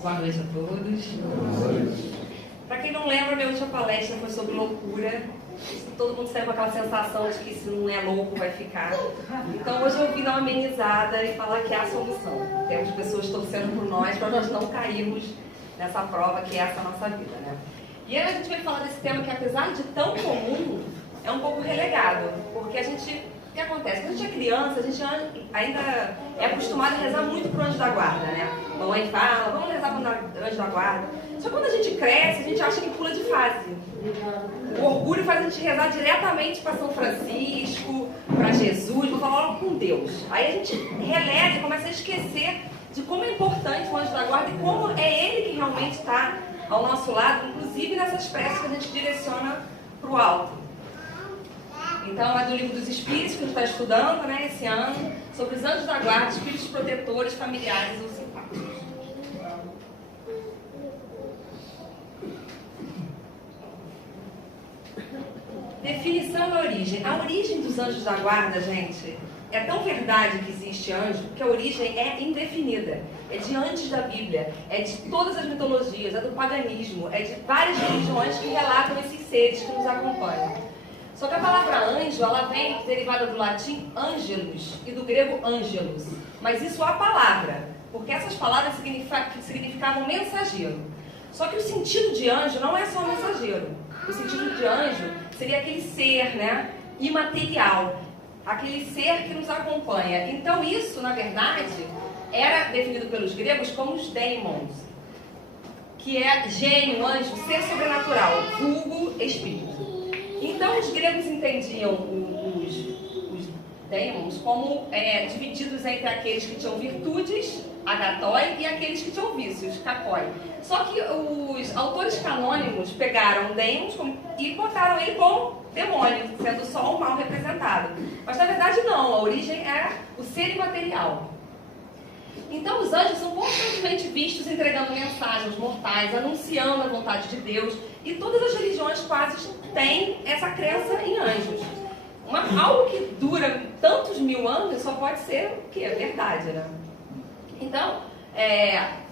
Boa noite a todos. Para quem não lembra, minha última palestra foi sobre loucura. Todo mundo saiu com aquela sensação de que se não é louco vai ficar. Então hoje eu vim dar uma amenizada e falar que há solução. Temos pessoas torcendo por nós para nós não cairmos nessa prova que é essa nossa vida, né? E aí a gente vai falar desse tema que, apesar de tão comum, é um pouco relegado. Porque a gente... O que acontece? Quando a gente é criança, a gente ainda é acostumado a rezar muito pro anjo da guarda, né? A mamãe fala, vamos rezar pro anjo da guarda. Só que quando a gente cresce, a gente acha que pula de fase. O orgulho faz a gente rezar diretamente para São Francisco, para Jesus, vou falar logo com Deus. Aí a gente relega e começa a esquecer de como é importante o anjo da guarda e como é ele que realmente está ao nosso lado, inclusive nessas preces que a gente direciona para o alto. Então é do Livro dos Espíritos que a gente está estudando, né, esse ano, sobre os anjos da guarda, espíritos protetores, familiares ou simpáticos. Definição da origem. A origem dos anjos da guarda, gente, é tão verdade que existe anjo, que a origem é indefinida. É de antes da Bíblia, é de todas as mitologias, é do paganismo, é de várias religiões que relatam esses seres que nos acompanham. Só que a palavra anjo, ela vem derivada do latim angelus e do grego angelus. Mas isso é a palavra, porque essas palavras significavam mensageiro. Só que o sentido de anjo não é só mensageiro. O sentido de anjo seria aquele ser, né, imaterial, aquele ser que nos acompanha. Então isso, na verdade, era definido pelos gregos como os daimons, que é gênio, anjo, ser sobrenatural, vulgo, espírito. Então os gregos entendiam os daimons como divididos entre aqueles que tinham virtudes, agatói, e aqueles que tinham vícios, kakoi. Só que os autores canônimos pegaram daimons e botaram ele como demônio, sendo só o mal representado. Mas na verdade não, a origem é o ser imaterial. Então os anjos são constantemente vistos entregando mensagens aos mortais, anunciando a vontade de Deus, e todas as religiões quase têm essa crença em anjos. Algo que dura tantos mil anos só pode ser o que é verdade, né? Então,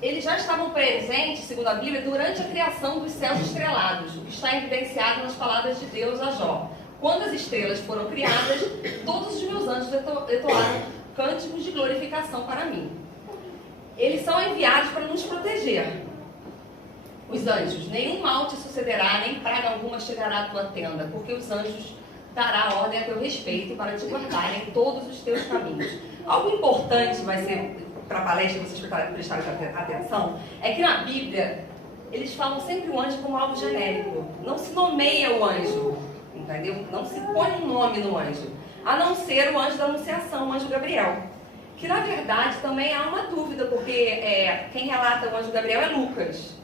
eles já estavam presentes, segundo a Bíblia, durante a criação dos céus estrelados, o que está evidenciado nas palavras de Deus a Jó. Quando as estrelas foram criadas, todos os meus anjos entoaram cânticos de glorificação para mim. Eles são enviados para nos proteger. Os anjos, nenhum mal te sucederá, nem praga alguma chegará à tua tenda, porque os anjos dará ordem a teu respeito para te guardarem em todos os teus caminhos. Algo importante vai ser para a palestra, vocês prestarem atenção, é que na Bíblia eles falam sempre o anjo como algo genérico. Não se nomeia o anjo, entendeu? Não se põe um nome no anjo, a não ser o anjo da Anunciação, o anjo Gabriel. Que na verdade também há uma dúvida, porque quem relata o anjo Gabriel é Lucas.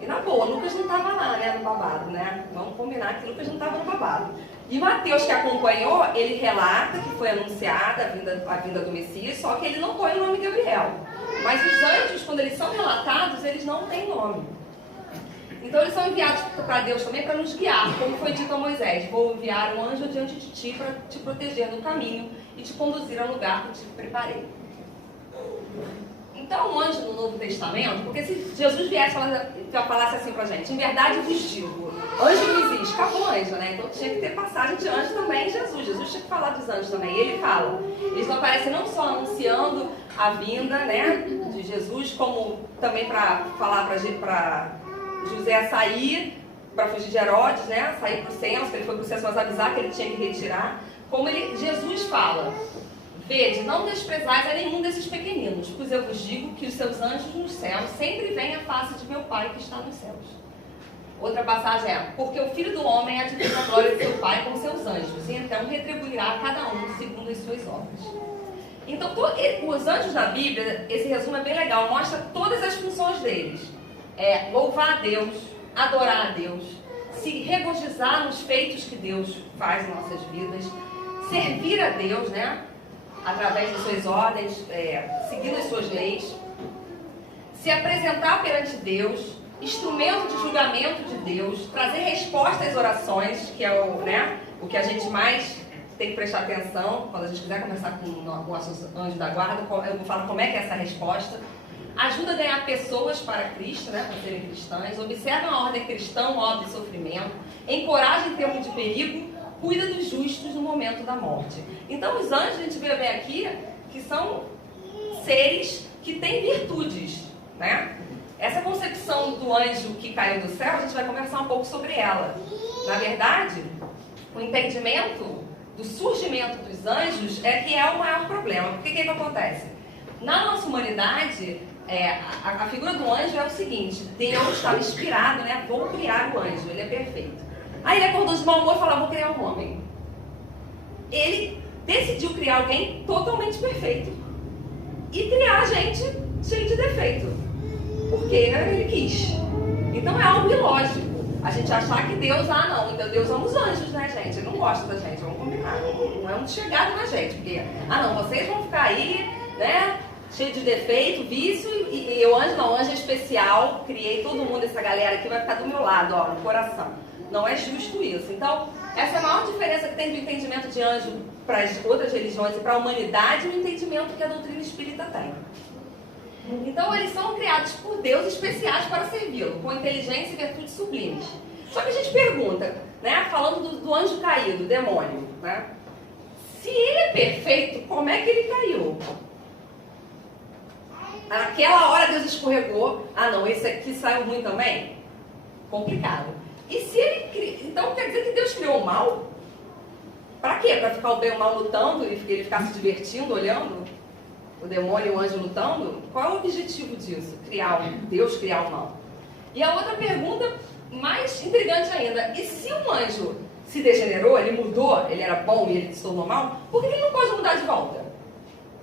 E na boa, Lucas não estava lá, né, no babado, né? Vamos combinar que Lucas não estava no babado. E Mateus, que acompanhou, ele relata que foi anunciada a vinda do Messias, só que ele não põe o nome Gabriel. Mas os anjos, quando eles são relatados, eles não têm nome. Então eles são enviados para Deus também para nos guiar, como foi dito a Moisés: vou enviar um anjo diante de ti para te proteger no caminho e te conduzir ao lugar que te preparei. Então o anjo no Novo Testamento, porque se Jesus viesse falasse assim pra gente, em verdade eu vos digo, anjo não existe, acabou anjo, né? Então tinha que ter passagem de anjo também em Jesus. Jesus tinha que falar dos anjos também. E ele fala, eles não aparecem não só anunciando a vinda, né, de Jesus, como também para falar para José sair, para fugir de Herodes, né, sair para o censo, ele foi para o censo, mas avisar que ele tinha que retirar. Como Jesus fala, vede, não desprezais a nenhum desses pequeninos, pois eu vos digo que os seus anjos nos céus sempre veem a face de meu Pai que está nos céus. Outra passagem é, porque o Filho do Homem há de ter a glória de seu Pai com seus anjos, e então retribuirá a cada um segundo as suas obras. Então, os anjos da Bíblia, esse resumo é bem legal, mostra todas as funções deles. Louvar a Deus, adorar a Deus, se regozijar nos feitos que Deus faz em nossas vidas, servir a Deus, né, através de suas ordens, seguindo as suas leis, se apresentar perante Deus, instrumento de julgamento de Deus, trazer resposta às orações, que é o que a gente mais tem que prestar atenção. Quando a gente quiser conversar com o nosso anjo da guarda, eu vou falar como é que é essa resposta. ajuda a ganhar pessoas para Cristo, né, para serem cristãs, observa a ordem cristã, óbvio e sofrimento, encoraja em tempo de perigo, cuida dos justos no momento da morte. Então os anjos, a gente vê bem aqui, que são seres que têm virtudes, né? Essa concepção do anjo que caiu do céu, a gente vai conversar um pouco sobre ela. Na verdade, o entendimento do surgimento dos anjos é que é o maior problema. Porque o que acontece? Na nossa humanidade, a figura do anjo é o seguinte: Deus estava inspirado, né? Vou criar o anjo, ele é perfeito. Aí ele acordou de mau humor e falou: vou criar um homem. Ele decidiu criar alguém totalmente perfeito e criar a gente cheio de defeito, porque ele quis. Então é algo ilógico a gente achar que Deus, não, então Deus ama os anjos, né, gente? Ele não gosta da gente, vamos combinar. Não é um chegado na gente, porque, não, vocês vão ficar aí, né, cheio de defeito, vício, e o anjo não, o anjo é especial, criei todo mundo, essa galera aqui vai ficar do meu lado, ó, no coração. Não é justo isso. Então, essa é a maior diferença que tem do entendimento de anjo para as outras religiões e para a humanidade e o entendimento que a doutrina espírita tem. Então, eles são criados por Deus especiais para servi-lo, com inteligência e virtudes sublimes. Só que a gente pergunta, né, falando do anjo caído, demônio, né? Se ele é perfeito, como é que ele caiu? Naquela hora Deus escorregou. Não, esse aqui saiu ruim também? Complicado. E se ele... Então quer dizer que Deus criou o mal? Para quê? Para ficar o bem e o mal lutando e ele ficar se divertindo, olhando o demônio e o anjo lutando? Qual é o objetivo disso? Deus criar o mal. E a outra pergunta, mais intrigante ainda: e se um anjo se degenerou, ele mudou, ele era bom e ele se tornou mal, por que ele não pode mudar de volta?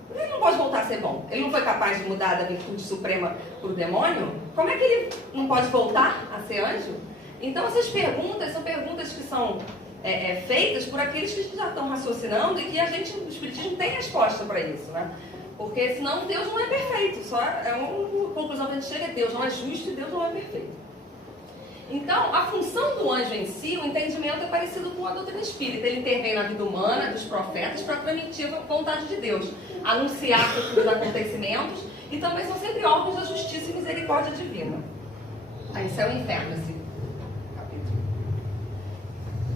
Por que ele não pode voltar a ser bom? Ele não foi capaz de mudar da virtude suprema para o demônio? Como é que ele não pode voltar a ser anjo? Então essas perguntas são perguntas que são feitas por aqueles que já estão raciocinando e que a gente, o Espiritismo, tem resposta para isso, né? Porque senão Deus não é perfeito, só é uma conclusão que a gente chega: Deus não é justo e Deus não é perfeito. Então, a função do anjo em si, o entendimento é parecido com a doutrina espírita. Ele intervém na vida humana, dos profetas, para transmitir a vontade de Deus, anunciar os acontecimentos, e também são sempre órgãos da justiça e misericórdia divina. Isso é o inferno, esse capítulo.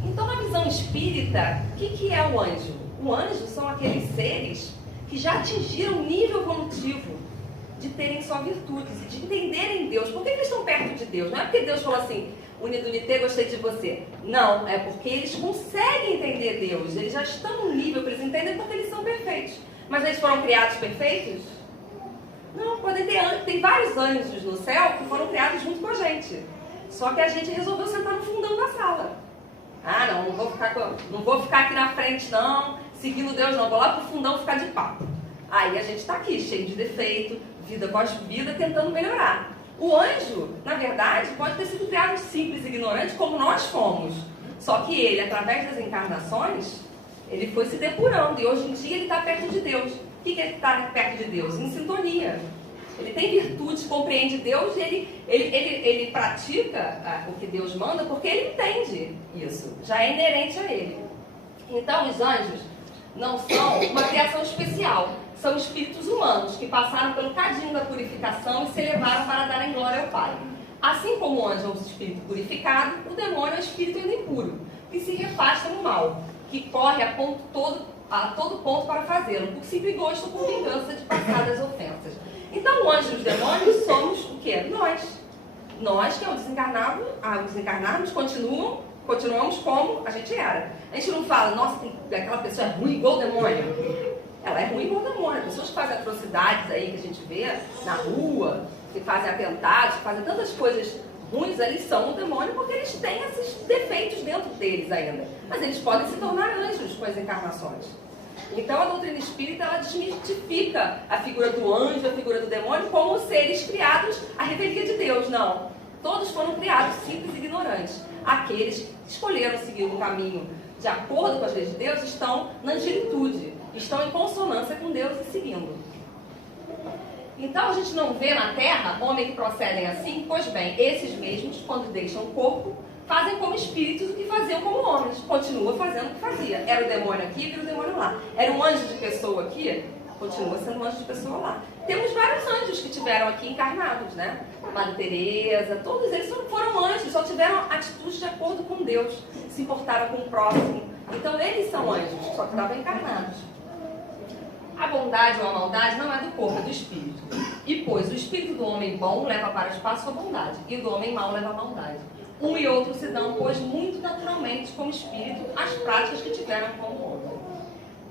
Então, na visão espírita, o que é o anjo? O anjo são aqueles seres que já atingiram o nível evolutivo de terem só virtudes e de entenderem Deus. Por que eles estão perto de Deus? Não é porque Deus falou assim: Unidunité, gostei de você. Não, é porque eles conseguem entender Deus. Eles já estão no nível que eles entendem porque eles são perfeitos. Mas eles foram criados perfeitos? Não, podem ter. Tem vários anjos no céu que foram criados junto com a gente. Só que a gente resolveu sentar no fundão da sala. Não vou ficar aqui na frente não, seguindo Deus não. Vou lá pro fundão ficar de papo. Aí a gente está aqui, cheio de defeito, vida após vida, tentando melhorar. O anjo, na verdade, pode ter sido criado simples e ignorante, como nós fomos. Só que ele, através das encarnações, ele foi se depurando. E hoje em dia ele está perto de Deus. O que é estar perto de Deus? Em sintonia. Ele tem virtudes, compreende Deus e ele pratica o que Deus manda porque ele entende isso. Já é inerente a ele. Então, os anjos não são uma criação especial. São espíritos humanos que passaram pelo cadinho da purificação e se elevaram para darem glória ao Pai. Assim como o anjo é um espírito purificado, o demônio é um espírito ainda impuro, que se refasta no mal, que corre a todo ponto para fazê-lo, por simples gosto ou por vingança de passadas ofensas. Então, o anjo e os demônios somos o quê? Nós que ao desencarnarmos, continuamos como a gente era. A gente não fala: nossa, aquela pessoa é ruim igual o demônio. Ela é ruim igual o demônio. Pessoas que fazem atrocidades aí que a gente vê na rua, que fazem atentados, que fazem tantas coisas ruins, eles são o demônio porque eles têm esses defeitos dentro deles ainda. Mas eles podem se tornar anjos com as encarnações. Então a doutrina espírita, ela desmistifica a figura do anjo, a figura do demônio como seres criados à revelia de Deus. Não. Todos foram criados simples e ignorantes. Aqueles que escolheram seguir um caminho de acordo com as leis de Deus estão na angelitude, estão em consonância com Deus e seguindo. Então a gente não vê na Terra homens que procedem assim? Pois bem, esses mesmos, quando deixam o corpo, fazem como espíritos o que faziam como homens. Continua fazendo o que fazia. Era o demônio aqui, vira o demônio lá. Era um anjo de pessoa aqui, continua sendo anjo de pessoa lá. Temos vários anjos que tiveram aqui encarnados, né? Madre Teresa, todos eles foram anjos, só tiveram atitudes de acordo com Deus, se importaram com o próximo. Então eles são anjos, só que estavam encarnados. A bondade ou a maldade não é do corpo, é do espírito. E pois o espírito do homem bom leva para o espaço a bondade, e o do homem mau leva a maldade. Um e outro se dão, pois, muito naturalmente como espírito, as práticas que tiveram com o homem.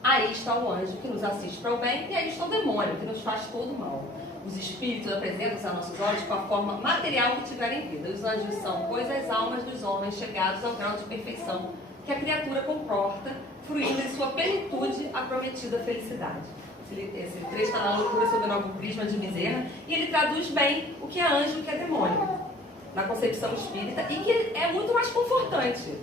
Aí está o anjo que nos assiste para o bem, e aí está o demônio que nos faz todo o mal. Os espíritos apresentam-se a nossos olhos com a forma material que tiverem vida. Os anjos são, pois, as almas dos homens chegados ao grau de perfeição que a criatura comporta, fruindo em sua plenitude a prometida felicidade. Esse trecho está na Loucura sobre o Novo Prisma de Miserra, e ele traduz bem o que é anjo e o que é demônio, na concepção espírita, e que é muito mais confortante.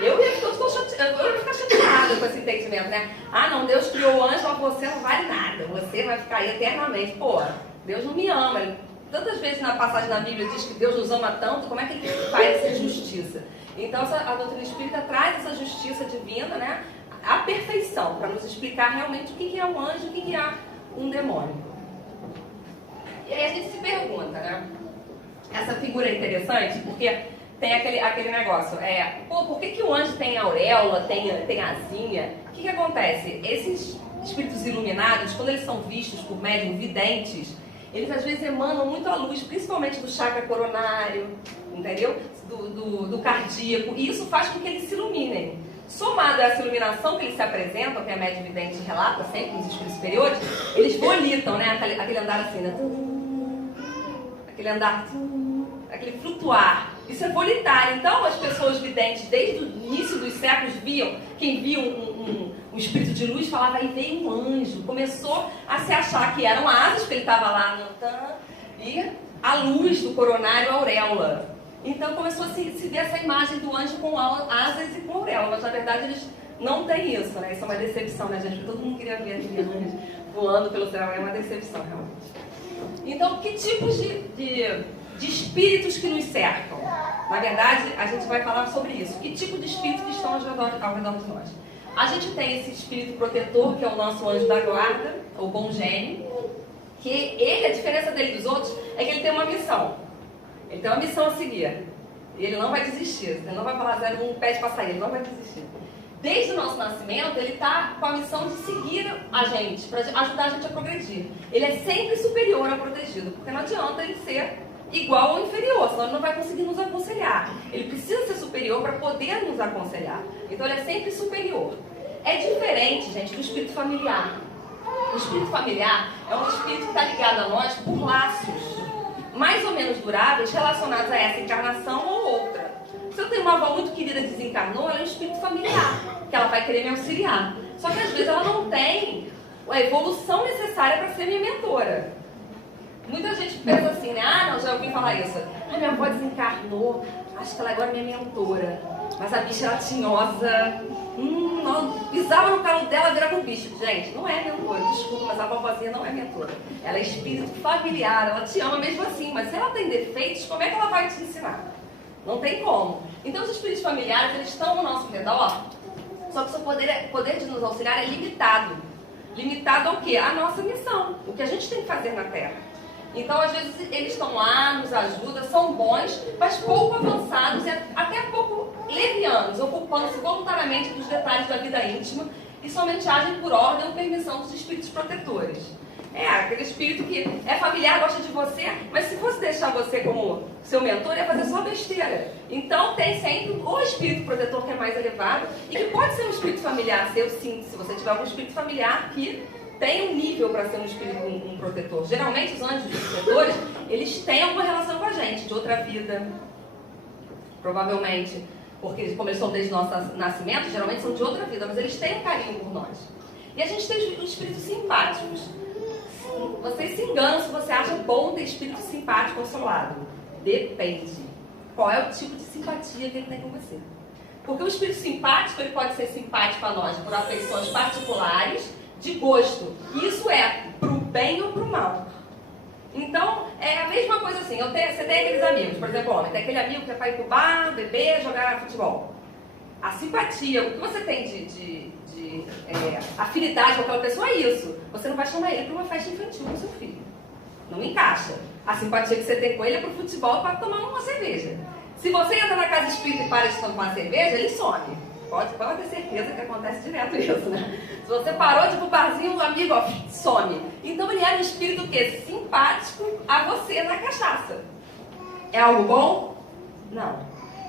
Eu ia ficar chateada com esse entendimento, né? Ah, não, Deus criou o anjo, mas você não vale nada, você vai ficar aí eternamente. Pô, Deus não me ama. Tantas vezes na passagem da Bíblia diz que Deus nos ama tanto, como é que ele faz essa justiça? Então a doutrina espírita traz essa justiça divina, né? A perfeição, para nos explicar realmente o que é um anjo e o que é um demônio. E aí a gente se pergunta, né? Essa figura é interessante porque tem aquele negócio, por que o anjo tem auréola, tem asinha? O que acontece? Esses espíritos iluminados, quando eles são vistos por médium videntes, eles às vezes emanam muito a luz, principalmente do chakra coronário, entendeu? Do cardíaco, e isso faz com que eles se iluminem. Somado a essa iluminação que eles se apresentam, que a médium vidente relata sempre nos espíritos superiores, eles volitam, né? Aquele andar assim, né? Aquele andar, aquele flutuar. Isso é volitar. Então as pessoas videntes, desde o início dos séculos, quem via um espírito de luz falava, aí veio um anjo. Começou a se achar que eram asas, porque ele estava lá no e a luz do coronário, a auréola. Então começou a se ver essa imagem do anjo com asas e com auréola, mas na verdade eles não têm isso, né? Isso é uma decepção, né, gente? Todo mundo queria ver aquele anjo voando pelo céu, é uma decepção, realmente. Então, que tipos de espíritos que nos cercam? Na verdade, a gente vai falar sobre isso. Que tipo de espíritos que estão ao redor de nós? A gente tem esse espírito protetor, que é o nosso anjo da guarda, o bom gênio, que ele, a diferença dele dos outros, é que ele tem uma missão. Ele tem uma missão a seguir. E ele não vai desistir. Ele não vai falar, não pede para sair, ele não vai desistir. Desde o nosso nascimento, ele está com a missão de seguir a gente, para ajudar a gente a progredir. Ele é sempre superior ao protegido, porque não adianta ele ser igual ou inferior, senão ele não vai conseguir nos aconselhar. Ele precisa ser superior para poder nos aconselhar. Então ele é sempre superior. É diferente, gente, do espírito familiar. O espírito familiar é um espírito que está ligado a nós por laços mais ou menos duráveis relacionados a essa encarnação ou outra. Se eu tenho uma avó muito querida que desencarnou, ela é um espírito familiar, que ela vai querer me auxiliar. Só que às vezes ela não tem a evolução necessária para ser minha mentora. Muita gente pensa assim, né? Ah, não, já ouvi falar isso. Ah, minha avó desencarnou, acho que ela agora é minha mentora. Mas a bicha era tinhosa. Pisava no calo dela, virava um bicho. Gente, não é mentora, desculpa, mas a vovozinha não é mentora. Ela é espírito familiar, ela te ama mesmo assim. Mas se ela tem defeitos, como é que ela vai te ensinar? Não tem como. Então os espíritos familiares, eles estão ao nosso redor, só que o seu poder de nos auxiliar é limitado. Limitado ao quê? À nossa missão, o que a gente tem que fazer na Terra. Então, às vezes, eles estão lá, nos ajudam, são bons, mas pouco avançados e até pouco levianos, ocupando-se voluntariamente dos detalhes da vida íntima e somente agem por ordem ou permissão dos espíritos protetores. É, aquele espírito que é familiar, gosta de você, mas se fosse deixar você como seu mentor, ia fazer só besteira. Então, tem sempre o espírito protetor que é mais elevado e que pode ser um espírito familiar seu, sim, se você tiver algum espírito familiar que tem um nível para ser um espírito, um protetor. Geralmente, os anjos protetores, eles têm alguma relação com a gente, de outra vida, provavelmente, porque como eles são desde o nosso nascimento, geralmente são de outra vida, mas eles têm um carinho por nós. E a gente tem os espíritos simpáticos. Vocês se enganam se você acha bom ter espírito simpático ao seu lado. Depende. Qual é o tipo de simpatia que ele tem com você. Porque o espírito simpático, ele pode ser simpático a nós por afeições particulares, de gosto. Isso é pro bem ou pro mal. Então, é a mesma coisa assim. Você tem aqueles amigos, por exemplo, homem, tem aquele amigo que é para ir pro bar, beber, jogar futebol. A simpatia, o que você tem de afinidade com aquela pessoa é isso. Você não vai chamar ele para uma festa infantil com seu filho. Não encaixa. A simpatia que você tem com ele é pro futebol para tomar uma cerveja. Se você entra na casa espírita e para de tomar cerveja, ele some. Pode ter certeza que acontece direto isso, né? Se você parou de ir pro barzinho, um amigo, ó, some. Então ele era um espírito o quê? Simpático a você na cachaça. É algo bom? Não.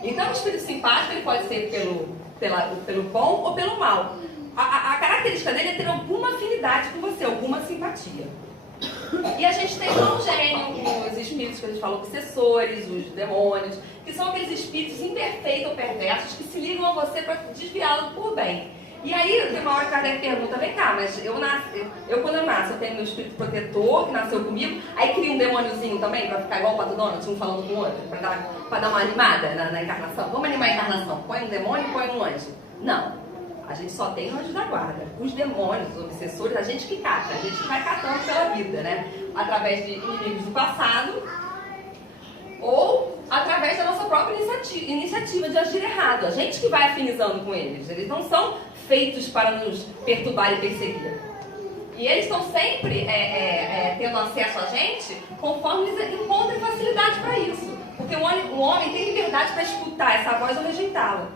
Então o espírito simpático ele pode ser pelo bom ou pelo mal. A característica dele é ter alguma afinidade com você, alguma simpatia. E a gente tem o gênio, os espíritos que a gente falou, obsessores, os demônios, que são aqueles espíritos imperfeitos ou perversos que se ligam a você para desviá-lo por bem. E aí, tem uma hora que Kardec pergunta, vem cá, mas quando eu nasço, eu tenho meu espírito protetor, que nasceu comigo, aí cria um demôniozinho também, para ficar igual o Pato Donald, um falando com o outro, para dar uma animada na encarnação. Vamos animar a encarnação, põe um demônio e põe um anjo. Não. A gente só tem anjos da guarda. Os demônios, os obsessores, a gente que cata, a gente que vai catando pela vida, né? Através de inimigos do passado ou através da nossa própria iniciativa de agir errado. A gente que vai afinizando com eles. Eles não são feitos para nos perturbar e perseguir. E eles estão sempre tendo acesso a gente conforme eles encontram facilidade para isso. Porque o homem tem liberdade para escutar essa voz ou rejeitá-la.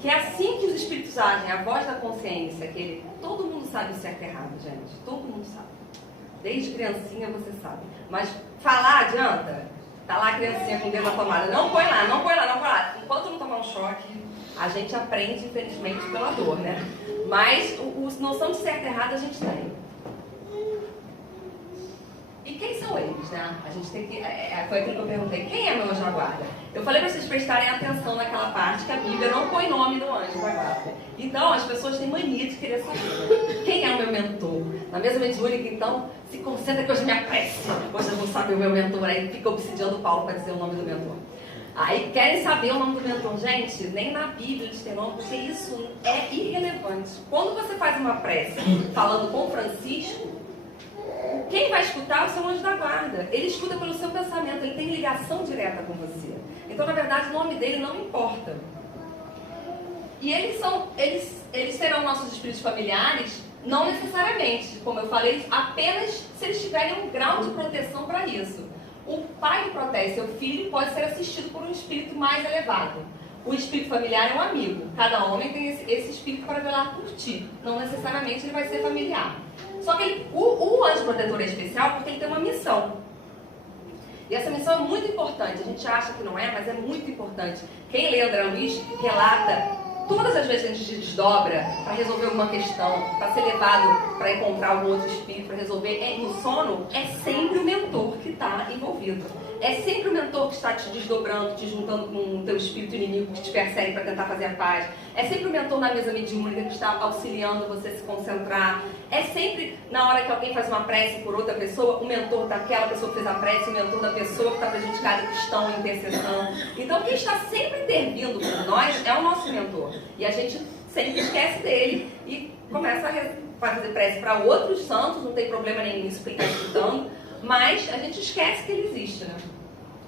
Que é assim que os espíritos agem, a voz da consciência, todo mundo sabe o certo e errado, gente. Todo mundo sabe. Desde criancinha você sabe. Mas falar adianta? Tá lá a criancinha com o dedo na tomada. Não põe lá, não põe lá, não põe lá. Enquanto não tomar um choque, a gente aprende, infelizmente, pela dor, né? Mas noção de certo e errado a gente tem. E quem são eles, né? A gente tem que... foi aquilo que eu perguntei. Quem é meu anjo da guarda? Eu falei para vocês prestarem atenção naquela parte que a Bíblia não põe nome do anjo da guarda. Então, as pessoas têm mania de querer saber. Quem é o meu mentor? Na mesa mediúnica, então, se concentra que hoje me apresse. Hoje eu vou saber o meu mentor. Aí fica obsidiando o Paulo para dizer o nome do mentor. Aí querem saber o nome do mentor. Gente, nem na Bíblia eles têm nome, porque isso é irrelevante. Quando você faz uma prece falando com Francisco, quem vai escutar é o seu anjo da guarda. Ele escuta pelo seu pensamento, ele tem ligação direta com você. Então, na verdade, o nome dele não importa. E eles serão nossos espíritos familiares, não necessariamente, como eu falei, apenas se eles tiverem um grau de proteção para isso. O pai que protege seu filho pode ser assistido por um espírito mais elevado. O espírito familiar é um amigo. Cada homem tem esse espírito para velar por ti. Não necessariamente ele vai ser familiar. Só que o anjo protetor é especial porque ele tem uma missão. E essa missão é muito importante. A gente acha que não é, mas é muito importante. Quem lê André Luiz relata todas as vezes que a gente se desdobra para resolver alguma questão, para ser levado para encontrar algum outro espírito, para resolver no sono, é sempre o mentor que está envolvido. É sempre o mentor que está te desdobrando, te juntando com o teu espírito inimigo que te persegue para tentar fazer a paz. É sempre o mentor na mesa mediúnica que está auxiliando você a se concentrar. É sempre na hora que alguém faz uma prece por outra pessoa, o mentor daquela pessoa que fez a prece, o mentor da pessoa que está prejudicada, que estão em intercessão. Então quem está sempre intervindo por nós é o nosso mentor. E a gente sempre esquece dele e começa a fazer prece para outros santos, não tem problema nenhum nisso quem está escutando, mas a gente esquece que ele existe, né?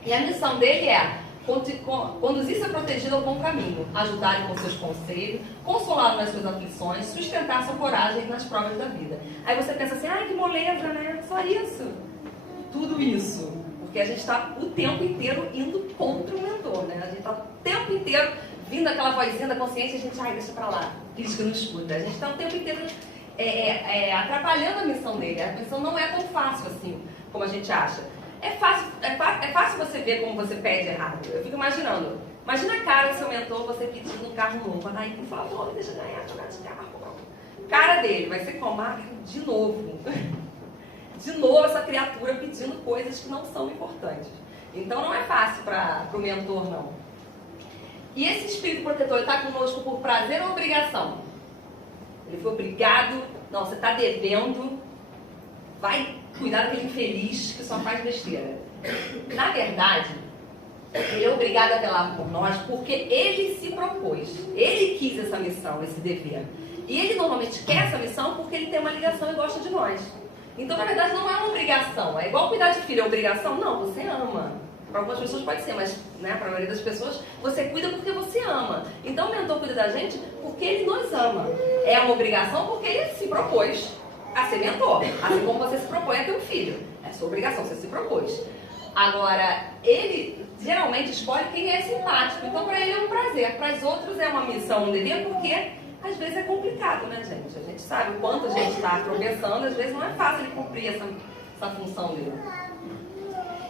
E a missão dele é conduzir seu protegido ao bom caminho, ajudar-lhe com seus conselhos, consolá-lo nas suas aflições, sustentar sua coragem nas provas da vida. Aí você pensa assim, que moleza, né? Só isso. Tudo isso. Porque a gente está o tempo inteiro indo contra o mentor, né? A gente está o tempo inteiro vindo aquela vozinha da consciência e a gente, deixa pra lá, diz que não escuta. A gente está o tempo inteiro atrapalhando a missão dele. A missão não é tão fácil assim, como a gente acha. É fácil você ver como você pede errado. Eu fico imaginando. Imagina a cara do seu mentor, você pedindo um carro novo. Aí, por favor, me deixa ganhar, jogar de carro. Cara dele vai ser como? De novo. De novo essa criatura pedindo coisas que não são importantes. Então não é fácil para o mentor, não. E esse espírito protetor está conosco por prazer ou obrigação? Ele foi obrigado? Não, você está devendo. Vai cuidar daquele infeliz que só faz besteira. Na verdade, ele é obrigado a velar por nós porque ele se propôs. Ele quis essa missão, esse dever. E ele normalmente quer essa missão porque ele tem uma ligação e gosta de nós. Então, na verdade, não é uma obrigação. É igual cuidar de filho, é obrigação? Não, você ama. Para algumas pessoas pode ser, mas né, para a maioria das pessoas, você cuida porque você ama. Então o mentor cuida da gente porque ele nos ama. É uma obrigação porque ele se propôs a ser mentor. Assim como você se propõe a ter um filho. É sua obrigação, você se propôs. Agora, ele geralmente escolhe quem é simpático. Então para ele é um prazer. Para os outros é uma missão, um dever, porque às vezes é complicado, né, gente? A gente sabe o quanto a gente está tropeçando, às vezes não é fácil ele cumprir essa função dele.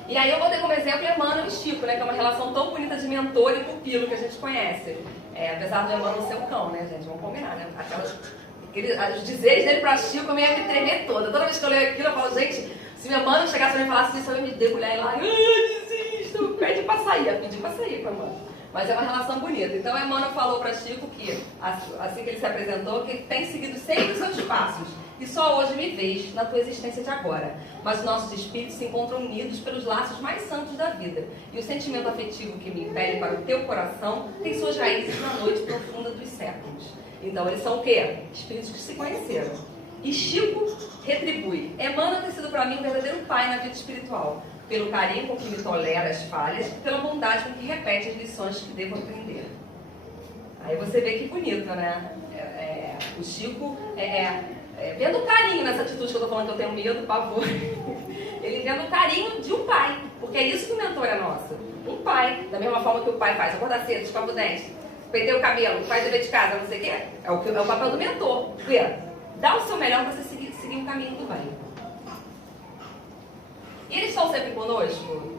E aí eu vou ter como exemplo Emmanuel e Chico, né, que é uma relação tão bonita de mentor e pupilo que a gente conhece. Apesar do Emmanuel ser um cão, né, gente? Vamos combinar, né? Os dizeres dele pra Chico, eu ia me tremer toda. Toda vez que eu leio aquilo, eu falo, gente, se meu Emmanuel chegasse e me falasse isso, eu ia me debulhar e lá, desisto, pede pra sair. Eu pedi pra sair com o Emmanuel. Mas é uma relação bonita. Então Emmanuel falou para Chico que, assim que ele se apresentou, que tem seguido sempre os seus passos. E só hoje me vejo na tua existência de agora. Mas os nossos espíritos se encontram unidos pelos laços mais santos da vida. E o sentimento afetivo que me impele para o teu coração tem suas raízes na noite profunda dos séculos. Então eles são o quê? Espíritos que se conheceram. E Chico retribui. Emmanuel tem sido para mim um verdadeiro pai na vida espiritual. Pelo carinho com que me tolera as falhas, pela bondade com que repete as lições que devo aprender. Aí você vê que bonito, né? O Chico, vendo o carinho nessa atitude que eu estou falando que eu tenho medo, pavor, ele vendo o carinho de um pai, porque é isso que o mentor é nosso. Um pai, da mesma forma que o pai faz, acordar cedo, escova o dente, penteia o cabelo, faz dever de casa, não sei o quê, é o papel do mentor. Dá o seu melhor para você seguir um caminho do bem. E eles estão sempre conosco?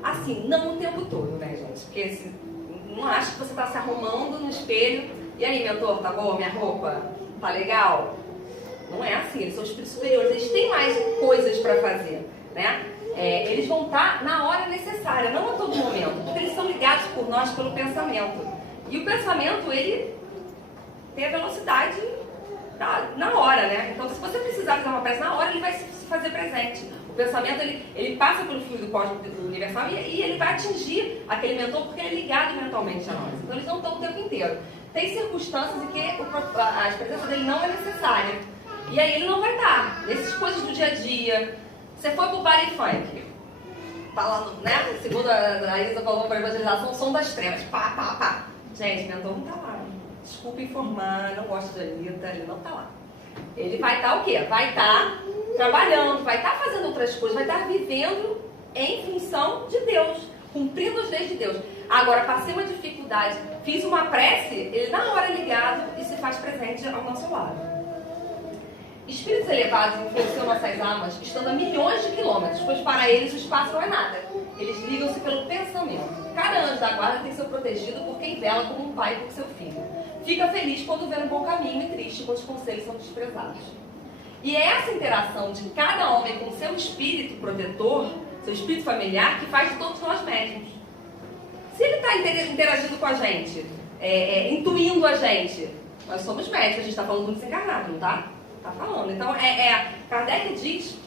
Assim, não o tempo todo, né, gente? Porque não acha que você está se arrumando no espelho. E aí, mentor, tá boa minha roupa? Tá legal? Não é assim, eles são espíritos superiores. Eles têm mais coisas para fazer, né? Eles vão estar na hora necessária, não a todo momento. Porque eles são ligados por nós pelo pensamento. E o pensamento, ele tem a velocidade na hora, né? Então, se você precisar fazer uma prece na hora, ele vai se fazer presente. O pensamento, ele passa pelo fluido cósmico do universal e ele vai atingir aquele mentor porque ele é ligado mentalmente a nós. Então, eles não estão o tempo inteiro. Tem circunstâncias em que a presença dele não é necessária. E aí ele não vai estar. Nessas coisas do dia a dia. Você foi pro bar e funk. Falando, né? Segundo a Isa falou para a evangelização, som das trevas. Pá, pá, pá. Gente, o mentor não está lá. Desculpa informar, não gosto de Anitta, ele não está lá. Ele vai estar o quê? Vai estar trabalhando, vai estar fazendo outras coisas, vai estar vivendo em função de Deus, cumprindo as leis de Deus. Agora, passei uma dificuldade, fiz uma prece, ele na hora é ligado e se faz presente ao nosso lado. Espíritos elevados influenciam nossas almas estando a milhões de quilômetros, pois para eles o espaço não é nada. Eles ligam-se pelo pensamento. Cada anjo da guarda tem seu protegido por quem vela como um pai por seu filho. Fica feliz quando vê um bom caminho e triste quando os conselhos são desprezados. E é essa interação de cada homem com seu espírito protetor, seu espírito familiar, que faz de todos nós médiuns. Se ele está interagindo com a gente, intuindo a gente, nós somos médicos, a gente está falando do desencarnado, não está? Está falando. Então, Kardec diz,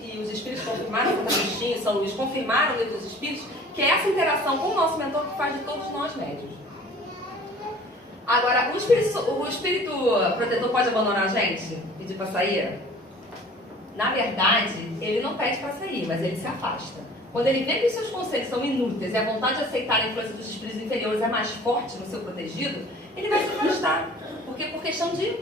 e os espíritos confirmaram, Santo Agostinho e São Luís confirmaram o livro dos espíritos, que é essa interação com o nosso mentor que faz de todos nós médiuns. Agora, o espírito protetor pode abandonar a gente? Pedir para sair? Na verdade, ele não pede para sair, mas ele se afasta. Quando ele vê que os seus conselhos são inúteis e a vontade de aceitar a influência dos espíritos inferiores é mais forte no seu protegido, ele vai se afastar. Porque por questão de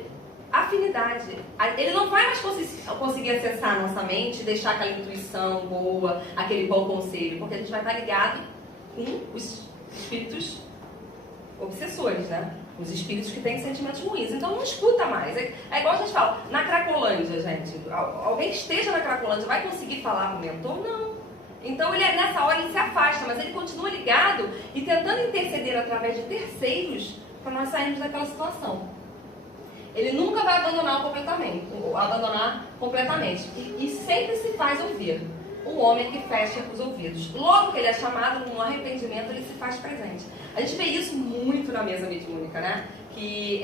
afinidade. Ele não vai mais conseguir acessar a nossa mente, deixar aquela intuição boa, aquele bom conselho, porque a gente vai estar ligado com os espíritos obsessores, né? Os espíritos que têm sentimentos ruins. Então não escuta mais. É igual a gente fala, na Cracolândia, gente. Alguém que esteja na Cracolândia vai conseguir falar com o mentor? Não. Então nessa hora ele se afasta, mas ele continua ligado e tentando interceder através de terceiros para nós sairmos daquela situação. Ele nunca vai abandonar completamente. E sempre se faz ouvir. O homem que fecha os ouvidos. Logo que ele é chamado no arrependimento, ele se faz presente. A gente vê isso muito na mesa mediúnica, né? Que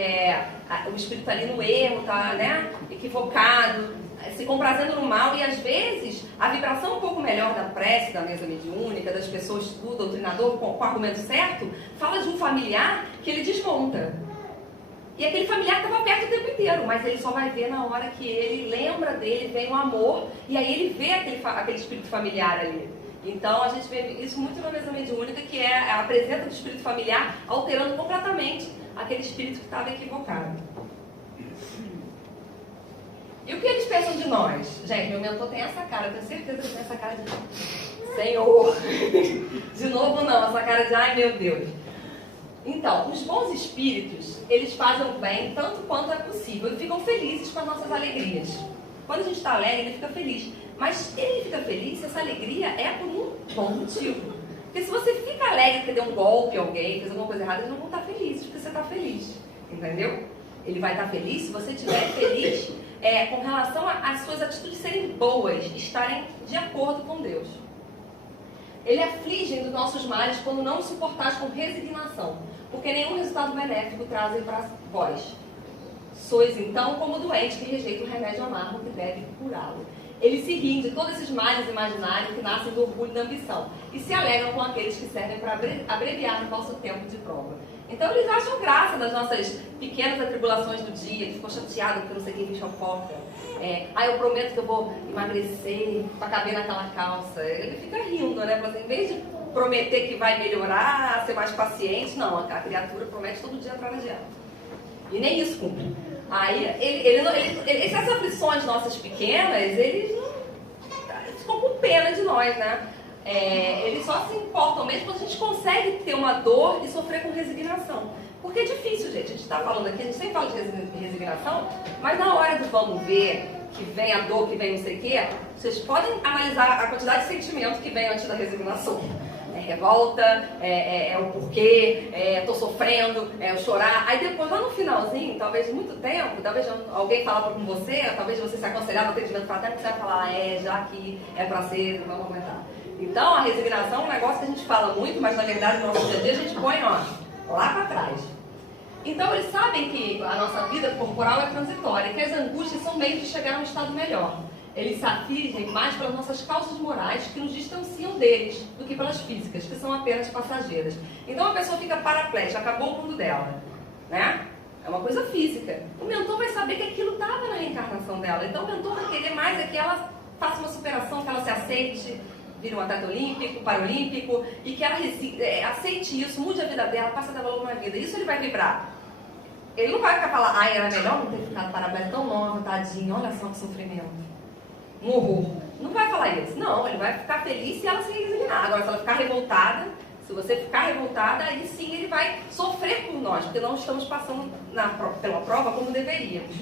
o espírito ali no erro, tá, né? Equivocado, se comprazendo no mal, e às vezes a vibração um pouco melhor da prece, da mesa mediúnica, das pessoas, do doutrinador, com o argumento certo, fala de um familiar que ele desmonta. E aquele familiar estava perto o tempo inteiro, mas ele só vai ver na hora que ele lembra dele, vem o amor, e aí ele vê aquele espírito familiar ali. Então a gente vê isso muito na mesa mediúnica, que é a presença do espírito familiar alterando completamente aquele espírito que estava equivocado. E o que eles pensam de nós? Gente, meu mentor tem essa cara, eu tenho certeza que tem essa cara de Senhor. De novo não, essa cara de ai meu Deus. Então, os bons espíritos, eles fazem o bem tanto quanto é possível e ficam felizes com as nossas alegrias. Quando a gente está alegre, ele fica feliz. Mas ele fica feliz se essa alegria é por um bom motivo. Porque se você fica alegre porque deu um golpe em alguém, fez alguma coisa errada, eles não vão estar felizes porque você está feliz. Entendeu? Ele vai estar feliz se você estiver feliz com relação às suas atitudes serem boas, estarem de acordo com Deus. Ele aflige dos nossos males quando não suportais com resignação, porque nenhum resultado benéfico trazem para vós. Sois então como doente que rejeita o remédio amargo que deve curá-lo. Eles se riem de todos esses males imaginários que nascem do orgulho e da ambição e se alegram com aqueles que servem para abreviar o vosso tempo de prova. Então eles acham graça das nossas pequenas atribulações do dia, que ficou chateado porque não sei quem me fofoca. Eu prometo que eu vou emagrecer para caber naquela calça. Ele fica rindo, né? Porque em vez de prometer que vai melhorar, ser mais paciente, não, a criatura promete todo dia entrar na dieta. E nem isso cumpre. Aí, essas aflições nossas pequenas, eles ficam com pena de nós, né? Eles só se importam mesmo quando a gente consegue ter uma dor e sofrer com resignação. Porque é difícil, gente. A gente está falando aqui, a gente sempre fala de resignação, mas na hora do vamos ver, que vem a dor, que vem não sei o quê, vocês podem analisar a quantidade de sentimento que vem antes da resignação. Revolta, o porquê, tô sofrendo, o chorar. Aí depois, lá no finalzinho, talvez de muito tempo, talvez alguém falava com você, talvez você se aconselhava, atendimento fraterno, você vai falar, já que é pra ser, vamos aumentar. Então, a resignação é um negócio que a gente fala muito, mas na verdade no nosso dia a dia a gente põe, lá pra trás. Então, eles sabem que a nossa vida corporal é transitória, que as angústias são meios de chegar a um estado melhor. Eles se afligem mais pelas nossas causas morais que nos distanciam deles do que pelas físicas, que são apenas passageiras. Então a pessoa fica paraplégica, acabou o mundo dela, né? É uma coisa física. O mentor vai saber que aquilo estava na reencarnação dela. Então o mentor vai querer mais que ela faça uma superação, que ela se aceite, vire um atleta olímpico, paralímpico, e que ela aceite isso, mude a vida dela, passe a dar valor na vida. Isso ele vai vibrar. Ele não vai ficar falando, era melhor não ter ficado paraplégica tão nova, tadinho, olha só que sofrimento. Um horror. Não vai falar isso. Não, ele vai ficar feliz se ela se resignar. Agora, se ela ficar revoltada, se você ficar revoltada, aí sim ele vai sofrer por nós, porque não estamos passando pela prova como deveríamos.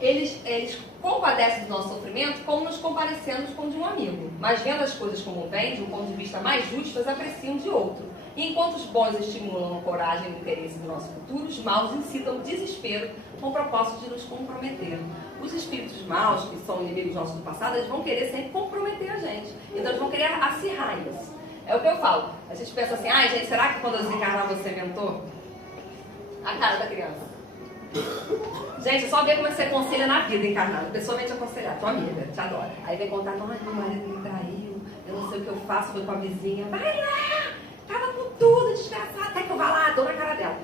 Eles compadecem do nosso sofrimento como nos compadecemos com de um amigo, mas vendo as coisas como vêm, de um ponto de vista mais justo, as apreciam de outro. E enquanto os bons estimulam a coragem e o interesse do nosso futuro, os maus incitam o desespero com o propósito de nos comprometer. Os espíritos maus, que são inimigos nossos do passado, eles vão querer sempre comprometer a gente. Então eles vão querer acirrar isso. É o que eu falo. A gente pensa assim, gente, será que quando eu desencarnar você é mentor? A cara da criança. Gente, é só ver como você aconselha na vida encarnada. A pessoa vem te aconselhar, tua amiga, te adora. Aí vem contar, meu marido me traiu, eu não sei o que eu faço, foi com a vizinha. Vai lá! Tava com tudo, desgraçado, até que eu vá lá, dou na cara dela.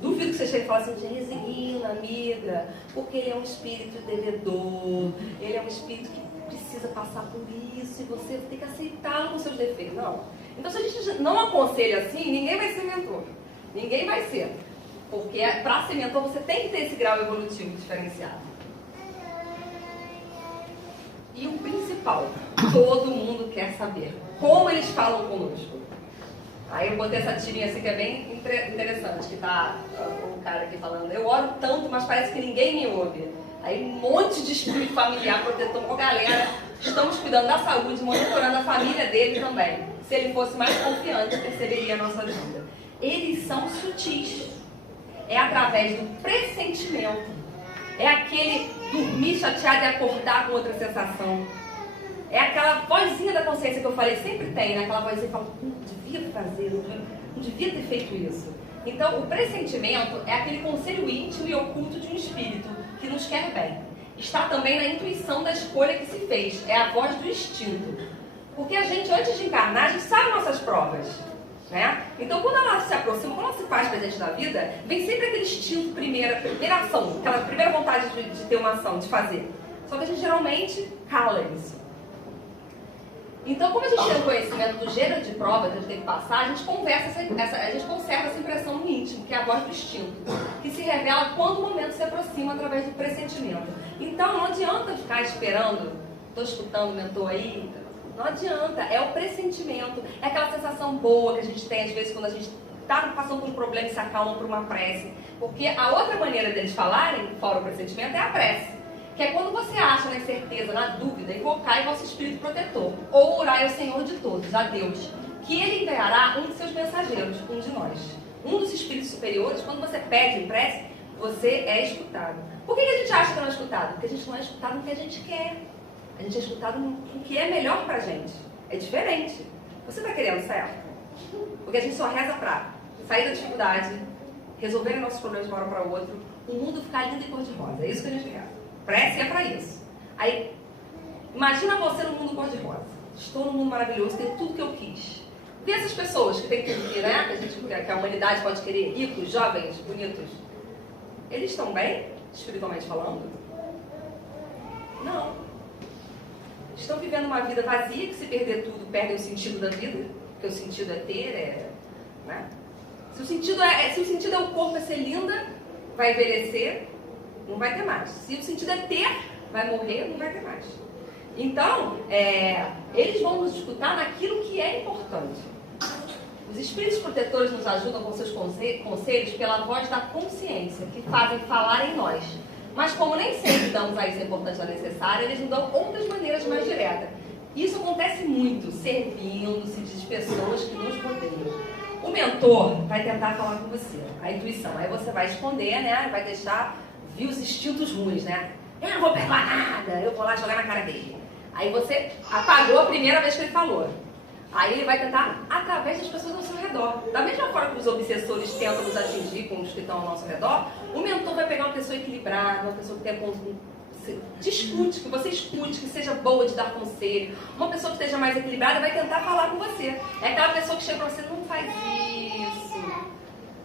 Duvido que você chegue e fale assim, resigna, amiga, porque ele é um espírito devedor, ele é um espírito que precisa passar por isso e você tem que aceitá-lo com seus defeitos. Não. Então, se a gente não aconselha assim, ninguém vai ser mentor. Ninguém vai ser. Porque para ser mentor, você tem que ter esse grau evolutivo diferenciado. E o principal, todo mundo quer saber como eles falam conosco. Aí eu botei essa tirinha assim que é bem interessante, que tá o cara aqui falando, eu oro tanto, mas parece que ninguém me ouve. Aí um monte de espírito familiar, protetor, com a galera, estamos cuidando da saúde, monitorando a família dele também. Se ele fosse mais confiante, perceberia a nossa vida. Eles são sutis. É através do pressentimento. É aquele dormir chateado e acordar com outra sensação. É aquela vozinha da consciência que eu falei, sempre tem, né? Aquela vozinha que fala, não devia fazer, não devia ter feito isso. Então, o pressentimento é aquele conselho íntimo e oculto de um espírito que nos quer bem. Está também na intuição da escolha que se fez. É a voz do instinto. Porque a gente, antes de encarnar, a gente sabe nossas provas. Né? Então, quando ela se aproxima, quando ela se faz presente na vida, vem sempre aquele instinto, primeira ação, aquela primeira vontade de ter uma ação, de fazer. Só que a gente geralmente cala isso. Então, como a gente tem um conhecimento do gênero de prova que a gente tem que passar, a gente conserva essa impressão no íntimo, que é a voz do instinto, que se revela quando o momento se aproxima através do pressentimento. Então, não adianta ficar esperando, estou escutando o mentor aí, não adianta, é o pressentimento, é aquela sensação boa que a gente tem às vezes quando a gente está passando por um problema e se acalma por uma prece. Porque a outra maneira deles falarem, fora o pressentimento, é a prece. Que é quando você acha na incerteza, na dúvida, invocar o vosso Espírito protetor. Ou orai ao Senhor de todos, a Deus, que Ele enviará um de seus mensageiros, um de nós. Um dos Espíritos superiores, quando você pede em prece, você é escutado. Por que a gente acha que não é escutado? Porque a gente não é escutado no que a gente quer. A gente é escutado no que é melhor pra gente. É diferente. Você está querendo certo? Porque a gente só reza pra sair da dificuldade, resolver nossos problemas de uma hora para o outro, o mundo ficar lindo e cor-de-rosa. É isso que a gente quer. Prece é para isso. Aí, imagina você no mundo cor-de-rosa. Estou num mundo maravilhoso, tenho tudo que eu quis. Vê essas pessoas que têm tudo que, né? Que a humanidade pode querer, ricos, jovens, bonitos. Eles estão bem, espiritualmente falando? Não. Estão vivendo uma vida vazia, que se perder tudo, perdem o sentido da vida. Porque o sentido é ter, né? Se o sentido é o corpo, é ser linda, vai envelhecer, não vai ter mais. Se o sentido é ter, vai morrer, não vai ter mais. Então, eles vão nos escutar naquilo que é importante. Os espíritos protetores nos ajudam com seus conselhos pela voz da consciência, que fazem falar em nós. Mas como nem sempre damos a isso a importância necessária, eles nos dão outras maneiras mais diretas. Isso acontece muito, servindo-se de pessoas que nos rodeiam. O mentor vai tentar falar com você, a intuição. Aí você vai esconder, né? Vai deixar vir os instintos ruins, né? Eu não vou perdoar nada, eu vou lá jogar na cara dele. Aí você apagou a primeira vez que ele falou. Aí ele vai tentar através das pessoas ao seu redor. Da mesma forma que os obsessores tentam nos atingir com os que estão ao nosso redor, o mentor vai pegar uma pessoa equilibrada, uma pessoa que discute, que você escute, que seja boa de dar conselho. Uma pessoa que esteja mais equilibrada vai tentar falar com você. É aquela pessoa que chega pra você, não faz isso.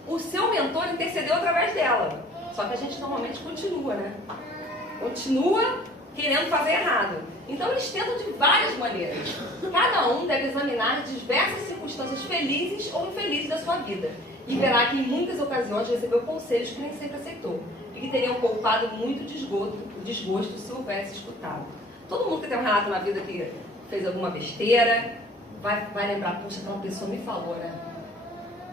O seu mentor intercedeu através dela. Só que a gente normalmente continua, né? Continua querendo fazer errado. Então eles tentam de várias maneiras. Cada um deve examinar diversas circunstâncias felizes ou infelizes da sua vida. E verá que em muitas ocasiões recebeu conselhos que nem sempre aceitou. E que teriam poupado muito desgosto se houvesse escutado. Todo mundo que tem um relato na vida que fez alguma besteira, vai lembrar, puxa, aquela pessoa me falou, né?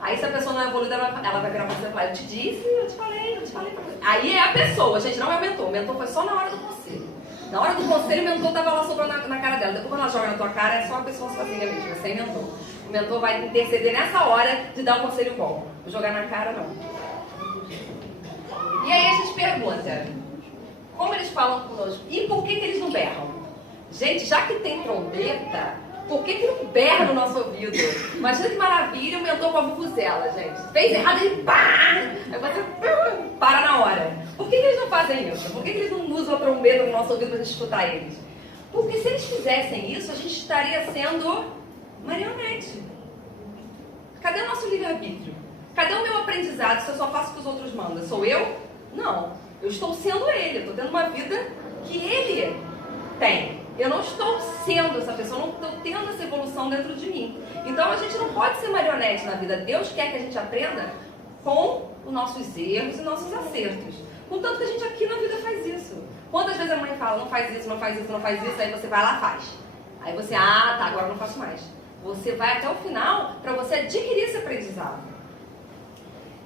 Aí se a pessoa não é evoluída, ela vai virar pra você e falar, eu te disse, eu te falei pra você. Aí é a pessoa, gente, não é o mentor. O mentor foi só na hora do conselho. Na hora do conselho, o mentor tava lá sobrando na cara dela. Depois quando ela joga na tua cara, é só a pessoa sozinha mesmo, é sem mentor. O mentor vai interceder nessa hora de dar um conselho bom. Vou jogar na cara, não. E aí a gente pergunta, como eles falam conosco? E por que eles não berram? Gente, já que tem trombeta, por que não berra no nosso ouvido? Imagina que maravilha, o mentor com a vuvuzela, gente. Fez errado, ele pá! Aí você para na hora. Por que eles não fazem isso? Por que eles não usam a trombeta no nosso ouvido para a gente escutar eles? Porque se eles fizessem isso, a gente estaria sendo marionete. Cadê o nosso livre-arbítrio? Cadê o meu aprendizado se eu só faço o que os outros mandam? Sou eu? Não. Eu estou sendo ele. Eu estou tendo uma vida que ele tem. Eu não estou sendo essa pessoa, não estou tendo essa evolução dentro de mim. Então a gente não pode ser marionete na vida. Deus quer que a gente aprenda com os nossos erros e nossos acertos. Contanto que a gente aqui na vida faz isso. Quantas vezes a mãe fala, não faz isso, não faz isso, não faz isso, aí você vai lá e faz. Aí você, tá, agora eu não faço mais. Você vai até o final para você adquirir esse aprendizado.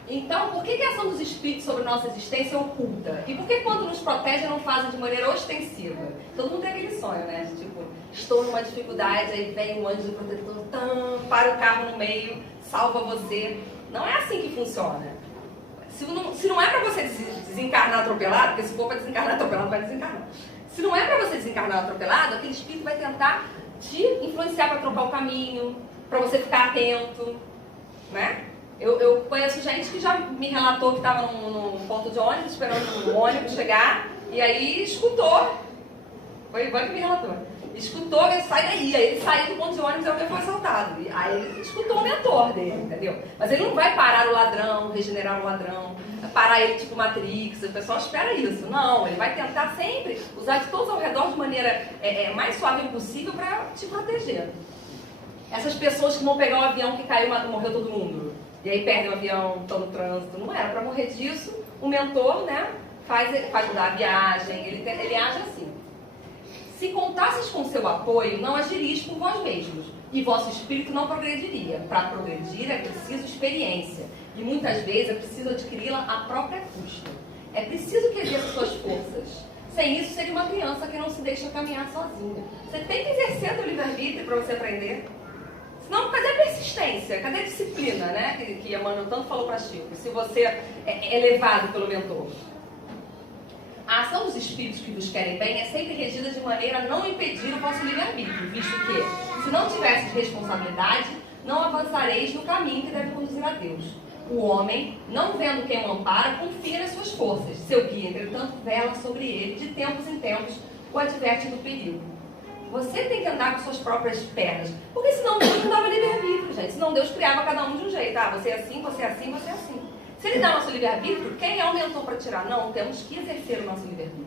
Então, por que a ação dos espíritos sobre nossa existência é oculta? E por que quando nos protegem não fazem de maneira ostensiva? Todo mundo tem aquele sonho, né? De, tipo, estou numa dificuldade, aí vem um anjo protetor, para o carro no meio, salva você. Não é assim que funciona. Se não é para você desencarnar atropelado, porque se for para desencarnar atropelado, vai desencarnar. Se não é para você desencarnar atropelado, aquele espírito vai tentar te influenciar para trocar o caminho, para você ficar atento, né? Eu conheço gente que já me relatou que estava num ponto de ônibus, esperando o ônibus chegar, e aí escutou. Foi que me relatou. escutou, ele sai daí. Aí ele saiu do ponto de ônibus e alguém foi assaltado. Aí ele escutou o mentor dele, entendeu? Mas ele não vai parar o ladrão, regenerar o ladrão, parar ele tipo Matrix, o pessoal espera isso. Não, ele vai tentar sempre usar de todos ao redor de maneira mais suave possível para te proteger. Essas pessoas que vão pegar o avião que caiu e morreu todo mundo, e aí perdem o avião, estão no trânsito, não era para morrer disso. O mentor, né, faz mudar a viagem, ele age assim. Se contasses com seu apoio, não agirias por vós mesmos, e vosso espírito não progrediria. Para progredir é preciso experiência, e muitas vezes é preciso adquiri-la a própria custo. É preciso que exerça suas forças. Sem isso, seria uma criança que não se deixa caminhar sozinha. Você tem que exercer o livre-arbítrio para você aprender. Senão, cadê a persistência? Cadê a disciplina, né? Que Emmanuel tanto falou para Chico, se você é levado pelo mentor. A ação dos espíritos que vos querem bem é sempre regida de maneira a não impedir o vosso livre-arbítrio, visto que, se não tivesses responsabilidade, não avançareis no caminho que deve conduzir a Deus. O homem, não vendo quem o ampara, confia nas suas forças. Seu guia, entretanto, vela sobre ele, de tempos em tempos, o adverte do perigo. Você tem que andar com suas próprias pernas, porque senão Deus não dava livre-arbítrio, gente. Senão Deus criava cada um de um jeito. Ah, você é assim, você é assim, você é assim. Se ele dá nosso livre-arbítrio, quem é o mentor para tirar? Não, temos que exercer o nosso livre-arbítrio.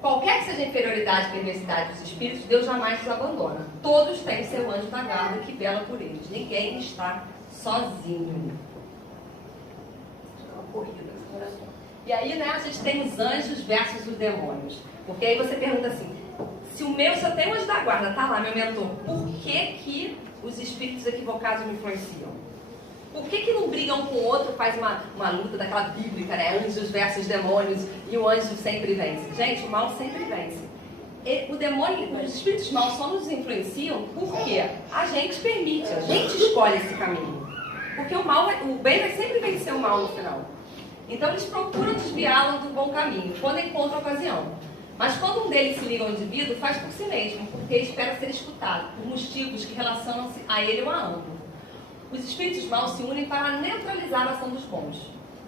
Qualquer que seja a inferioridade e perversidade dos espíritos, Deus jamais os abandona. Todos têm seu anjo da guarda que vela por eles. Ninguém está sozinho. Uma corrida. E aí, né, a gente tem os anjos versus os demônios. Porque aí você pergunta assim, se o meu só tem um anjo da guarda, tá lá, meu mentor, por que os espíritos equivocados me influenciam? Por que não brigam um com o outro, faz uma luta daquela bíblica, né? Anjos versus demônios, e o anjo sempre vence? Gente, o mal sempre vence. O demônio, os espíritos maus só nos influenciam porque a gente permite, a gente escolhe esse caminho. Porque o bem vai sempre vencer o mal no final. Então eles procuram desviá-lo do bom caminho, quando encontram a ocasião. Mas quando um deles se liga ao indivíduo, faz por si mesmo, porque espera ser escutado, por motivos que relacionam-se a ele ou a ambos. Os espíritos maus se unem para neutralizar a ação dos bons.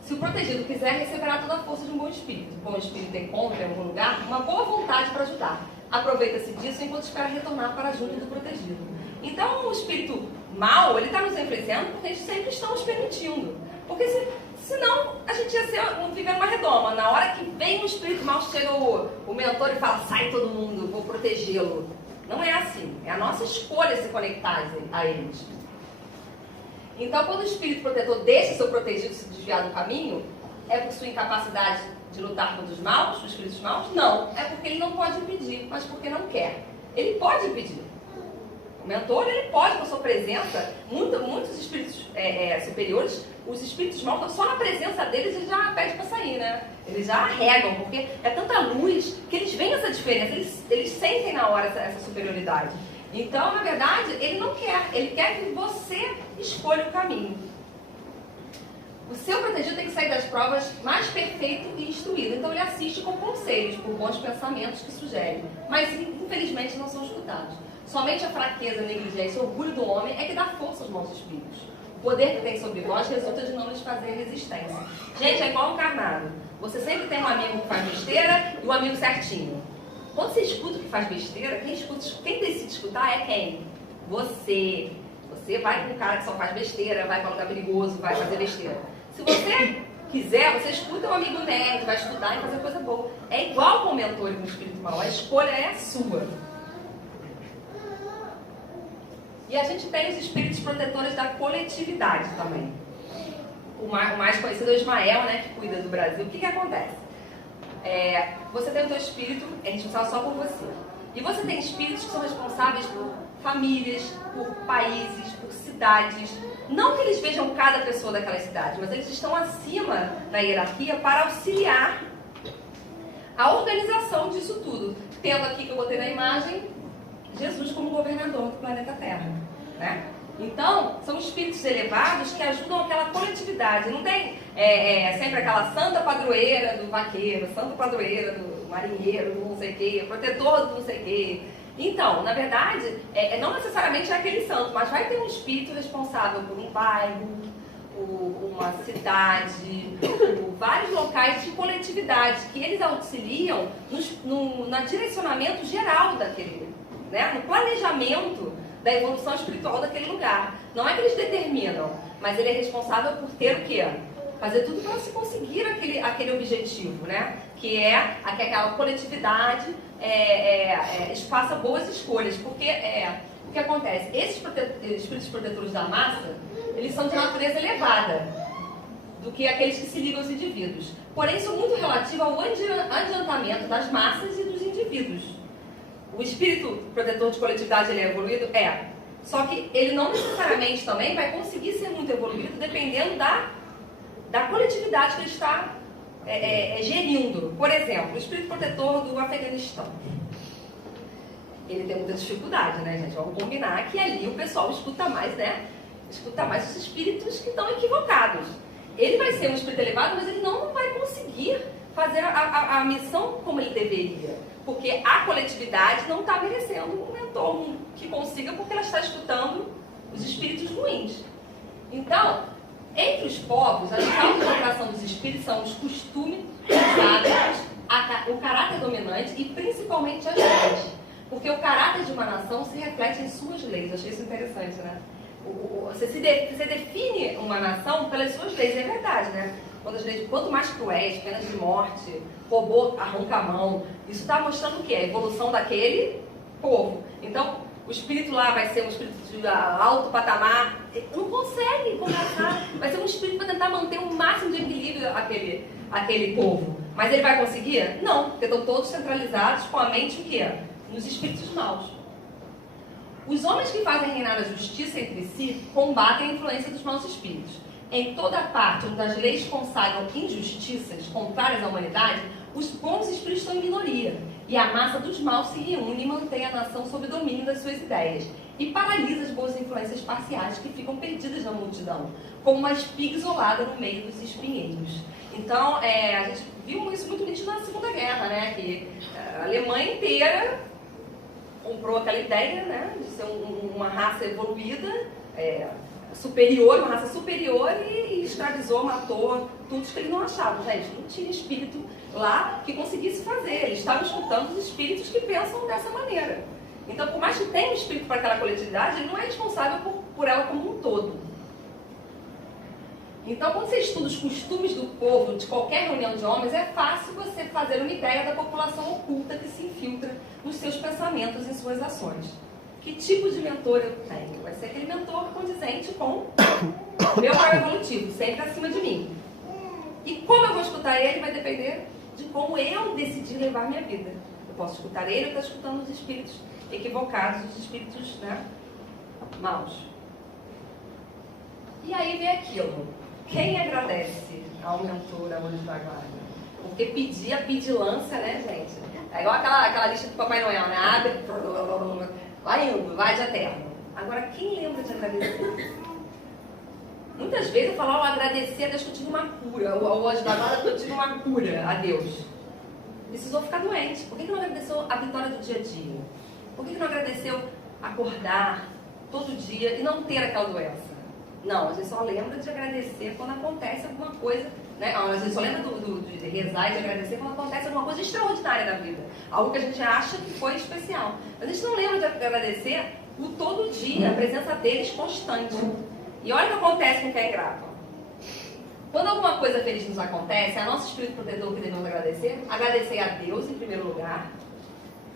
Se o protegido quiser, receberá toda a força de um bom espírito. O bom espírito encontra em algum lugar uma boa vontade para ajudar. Aproveita-se disso enquanto espera retornar para junto do protegido. Então, o espírito mau, ele está nos influenciando porque a gente sempre estamos permitindo. Porque senão a gente ia ficar numa redoma. Na hora que vem um espírito mau, chega o mentor e fala, sai todo mundo, vou protegê-lo. Não é assim. É a nossa escolha se conectar a eles. Então, quando o espírito protetor deixa seu protegido se desviar do caminho, é por sua incapacidade de lutar contra os maus, os espíritos maus? Não. É porque ele não pode impedir, mas porque não quer. Ele pode impedir. O mentor, ele pode, com a sua presença, muitos espíritos superiores, os espíritos maus, só na presença deles, eles já pedem para sair, né? Eles já arregam, porque é tanta luz que eles veem essa diferença, eles sentem na hora essa superioridade. Então, na verdade, ele não quer. Ele quer que você escolha o caminho. O seu protegido tem que sair das provas mais perfeito e instruído. Então, ele assiste com conselhos, por bons pensamentos que sugerem. Mas, infelizmente, não são escutados. Somente a fraqueza, a negligência e o orgulho do homem é que dá força aos maus espíritos. O poder que tem sobre nós resulta de não nos fazer resistência. Gente, é igual um encarnado. Você sempre tem um amigo que faz besteira e um amigo certinho. Quando você escuta o que faz besteira, quem decide escutar é quem? Você. Você vai com um cara que só faz besteira, vai para um lugar perigoso, vai fazer besteira. Se você quiser, você escuta um amigo nerd, vai estudar e fazer coisa boa. É igual com o mentor e com o espírito mau. A escolha é sua. E a gente tem os espíritos protetores da coletividade também. O mais conhecido é o Ismael, né, que cuida do Brasil. O que acontece? Você tem o teu espírito, é responsável só por você. E você tem espíritos que são responsáveis por famílias, por países, por cidades. Não que eles vejam cada pessoa daquela cidade, mas eles estão acima da hierarquia para auxiliar a organização disso tudo. Tendo aqui, que eu botei na imagem, Jesus como governador do planeta Terra, né? Então, são espíritos elevados que ajudam aquela coletividade. Não tem sempre aquela santa padroeira do vaqueiro, santa padroeira do marinheiro, do não sei o quê, protetor do não sei o quê. Então, na verdade, não necessariamente é aquele santo, mas vai ter um espírito responsável por um bairro, uma cidade, vários locais de coletividade, que eles auxiliam no direcionamento geral daquele, né? No planejamento da evolução espiritual daquele lugar. Não é que eles determinam, mas ele é responsável por ter o quê? Fazer tudo para se conseguir aquele objetivo, né? Que é que aquela coletividade faça boas escolhas. Porque o que acontece? Esses espíritos protetores da massa, eles são de natureza elevada do que aqueles que se ligam aos indivíduos. Porém, isso é muito relativo ao adiantamento das massas e dos indivíduos. O espírito protetor de coletividade, ele é evoluído? É. Só que ele não necessariamente também vai conseguir ser muito evoluído dependendo da coletividade que ele está gerindo. Por exemplo, o espírito protetor do Afeganistão. Ele tem muita dificuldade, né, gente? Vamos combinar que ali o pessoal escuta mais, né? Escuta mais os espíritos que estão equivocados. Ele vai ser um espírito elevado, mas ele não vai conseguir fazer a missão como ele deveria. Porque a coletividade não está merecendo um mentor que consiga, porque ela está escutando os espíritos ruins. Então, entre os povos, as causas de operação dos espíritos são os costumes, os hábitos, o caráter dominante e principalmente as leis. Porque o caráter de uma nação se reflete em suas leis. Eu achei isso interessante, né? Você define uma nação pelas suas leis, é verdade, né? Quanto mais cruéis, penas de morte, robô arranca a mão, isso está mostrando o quê? A evolução daquele povo. Então, o espírito lá vai ser um espírito de alto patamar, não consegue conversar, vai ser um espírito para tentar manter o máximo de equilíbrio aquele povo. Mas ele vai conseguir? Não, porque estão todos centralizados com a mente o quê? Nos espíritos maus. Os homens que fazem reinar a justiça entre si combatem a influência dos maus espíritos. Em toda parte onde as leis consagram injustiças contrárias à humanidade, os bons espíritos estão em minoria, e a massa dos maus se reúne e mantém a nação sob o domínio das suas ideias, e paralisa as boas influências parciais que ficam perdidas na multidão, como uma espiga isolada no meio dos espinheiros. Então, a gente viu isso muito nítido na Segunda Guerra, né? Que a Alemanha inteira comprou aquela ideia, né, de ser uma raça evoluída, superior, uma raça superior, e escravizou, matou todos que eles não achavam. Gente, não tinha espírito lá que conseguisse fazer. Eles estavam escutando os espíritos que pensam dessa maneira. Então, por mais que tenha um espírito para aquela coletividade, ele não é responsável por ela como um todo. Então, quando você estuda os costumes do povo, de qualquer reunião de homens, é fácil você fazer uma ideia da população oculta que se infiltra nos seus pensamentos e em suas ações. Que tipo de mentor eu tenho? Vai ser aquele mentor condizente com o meu grau evolutivo, sempre acima de mim. E como eu vou escutar ele vai depender de como eu decidir levar minha vida. Eu posso escutar ele ou estar escutando os espíritos equivocados, os espíritos, né, maus. E aí vem aquilo. Quem agradece ao mentor, ao anjo da guarda? Porque pedir a pedilância, né, gente? É igual aquela lista do Papai Noel, né? Abre, vai indo, vai de eterno. Agora, quem lembra de agradecer? Muitas vezes eu falo, agradecer a Deus que eu tive uma cura, ao anjo da guarda que eu tive uma cura a Deus. Precisou ficar doente. Por que não agradeceu a vitória do dia a dia? Por que não agradeceu acordar todo dia e não ter aquela doença? Não, a gente só lembra de agradecer quando acontece alguma coisa, né? A gente só lembra de rezar e de agradecer quando acontece alguma coisa extraordinária na vida. Algo que a gente acha que foi especial. Mas a gente não lembra de agradecer o todo dia, a presença deles constante. E olha o que acontece com quem é ingrato. Quando alguma coisa feliz nos acontece, é nosso espírito protetor que devemos agradecer a Deus em primeiro lugar,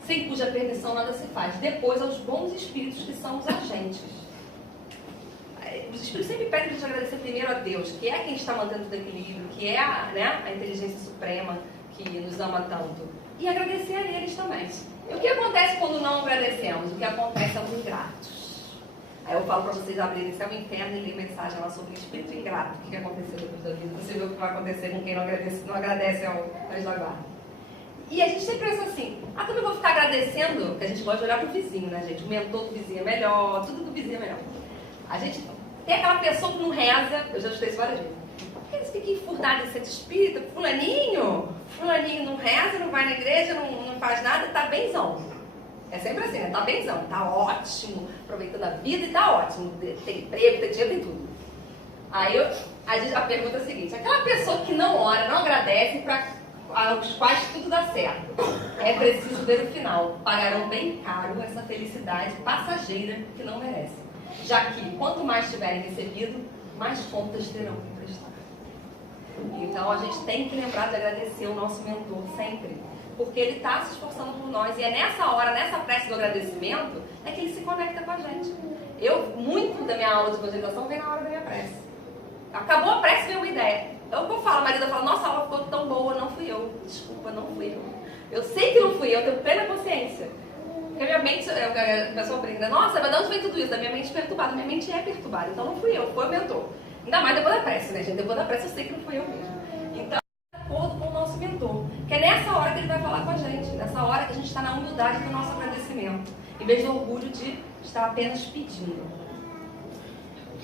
sem cuja permissão nada se faz. Depois aos bons espíritos que são os agentes. Os espíritos sempre pedem para a gente agradecer primeiro a Deus, que é quem está mantendo o equilíbrio, que é a inteligência suprema que nos ama tanto. E agradecer a eles também. E o que acontece quando não agradecemos? O que acontece aos ingratos. Aí eu falo para vocês abrirem Céu e Inferno e ler mensagem lá sobre o espírito ingrato. O que aconteceu depois da vida? Você vê o que vai acontecer com quem não agradece ao anjo da guarda. E a gente sempre pensa assim, como eu vou ficar agradecendo? Porque a gente gosta de olhar para o vizinho, né, gente? O mentor do vizinho é melhor, tudo do vizinho é melhor. A gente tem aquela pessoa que não reza, eu já escutei isso várias vezes. Por que eles ficam enfurnados de ser espírita? Fulaninho não reza, não vai na igreja, não faz nada, tá benzão. É sempre assim, né? Tá benzão, tá ótimo, aproveitando a vida e tá ótimo. Tem emprego, tem dinheiro, tem tudo. Aí a pergunta é a seguinte: aquela pessoa que não ora, não agradece, para aos quais tudo dá certo, é preciso ver o final. Pagarão bem caro essa felicidade passageira que não merecem, já que quanto mais tiverem recebido, mais contas terão que prestar. Então a gente tem que lembrar de agradecer o nosso mentor sempre, porque ele está se esforçando por nós, e é nessa hora, nessa prece do agradecimento, é que ele se conecta com a gente. Muito da minha aula de evangelização vem na hora da minha prece. Acabou a prece, veio uma ideia. É o que eu falo, a Marisa fala: nossa, a aula ficou tão boa, não fui eu. Desculpa, não fui eu. Eu sei que não fui eu, tenho plena consciência. Porque minha mente, a pessoa brinca: nossa, mas de onde vem tudo isso? Da minha mente perturbada. Minha mente é perturbada, então não fui eu, foi o mentor. Ainda mais depois da prece, né, gente? Depois da prece eu sei que não fui eu mesmo. Então, de acordo com o nosso mentor, que é nessa hora que ele vai falar com a gente, nessa hora que a gente está na humildade do nosso agradecimento, em vez do orgulho de estar apenas pedindo.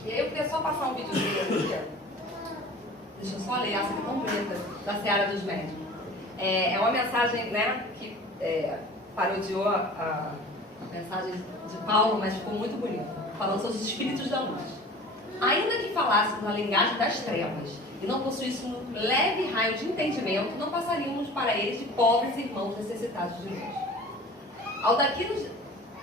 E aí eu queria só passar um videozinho aqui, deixa eu só ler essa aqui completa, da Seara dos Médicos. É uma mensagem, né, que parodiou a mensagem de Paulo, mas ficou muito bonita, falando sobre os espíritos da luz. Ainda que falássemos a linguagem das trevas e não possuíssemos um leve raio de entendimento, não passaríamos para eles de pobres irmãos necessitados de luz.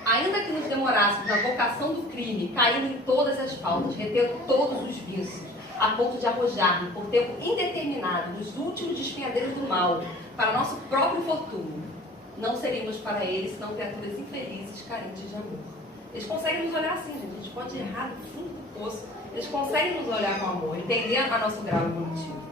Ainda que nos demorássemos na vocação do crime, caindo em todas as faltas, retendo todos os vícios, a ponto de arrojar-nos por tempo indeterminado nos últimos despenhadeiros do mal, para nosso próprio fortuna, não seríamos para eles senão criaturas infelizes, carentes de amor. Eles conseguem nos olhar assim, gente. A gente pode errar no fundo do poço. Eles conseguem nos olhar com amor, entender a nosso grau evolutivo.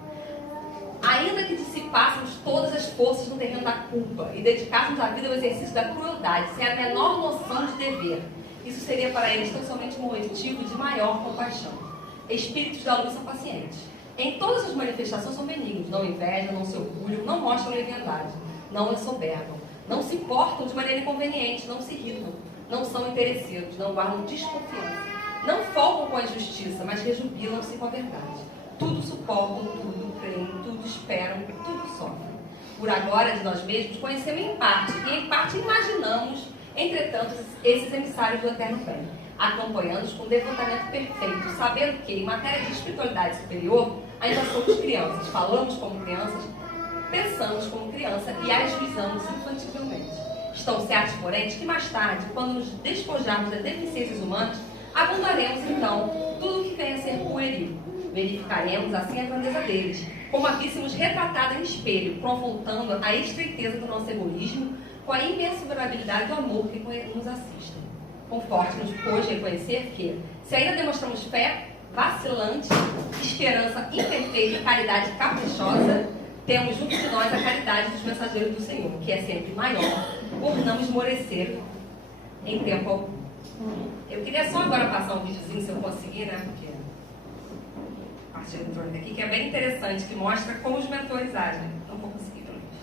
Ainda que dissipássemos todas as forças no terreno da culpa e dedicássemos a vida ao exercício da crueldade, sem a menor noção de dever, isso seria para eles tão somente um motivo de maior compaixão. Espíritos da luz são pacientes. Em todas as manifestações são benignos, não invejam, não se orgulham, não mostram leviandade, não assoberbam, não se portam de maneira inconveniente, não se irritam, não são interesseiros, não guardam desconfiança, não folgam com a justiça, mas rejubilam-se com a verdade. Tudo suportam, tudo creem, tudo esperam, tudo sofrem. Por agora, de nós mesmos, conhecemos em parte, e em parte imaginamos, entretanto, esses emissários do eterno bem, acompanhando-os com devotamento perfeito, sabendo que, em matéria de espiritualidade superior, ainda somos crianças, falamos como crianças, pensamos como criança e ajuizamos infantilmente. Estão certos, porém, que mais tarde, quando nos despojarmos das deficiências humanas, abundaremos, então, tudo o que venha a ser pueril. Verificaremos, assim, a grandeza deles, como a víssemos retratada em espelho, confrontando a estreiteza do nosso egoísmo com a imensurabilidade do amor que nos assiste. Conforte-nos, pois, reconhecer que, se ainda demonstramos fé vacilante, esperança imperfeita e caridade caprichosa, temos junto de nós a caridade dos mensageiros do Senhor, que é sempre maior, por não esmorecer em tempo algum. Eu queria só agora passar um videozinho, se eu conseguir, né? Porque a parte eletrônica aqui, que é bem interessante, que mostra como os mentores agem. Não vou conseguir, pelo menos.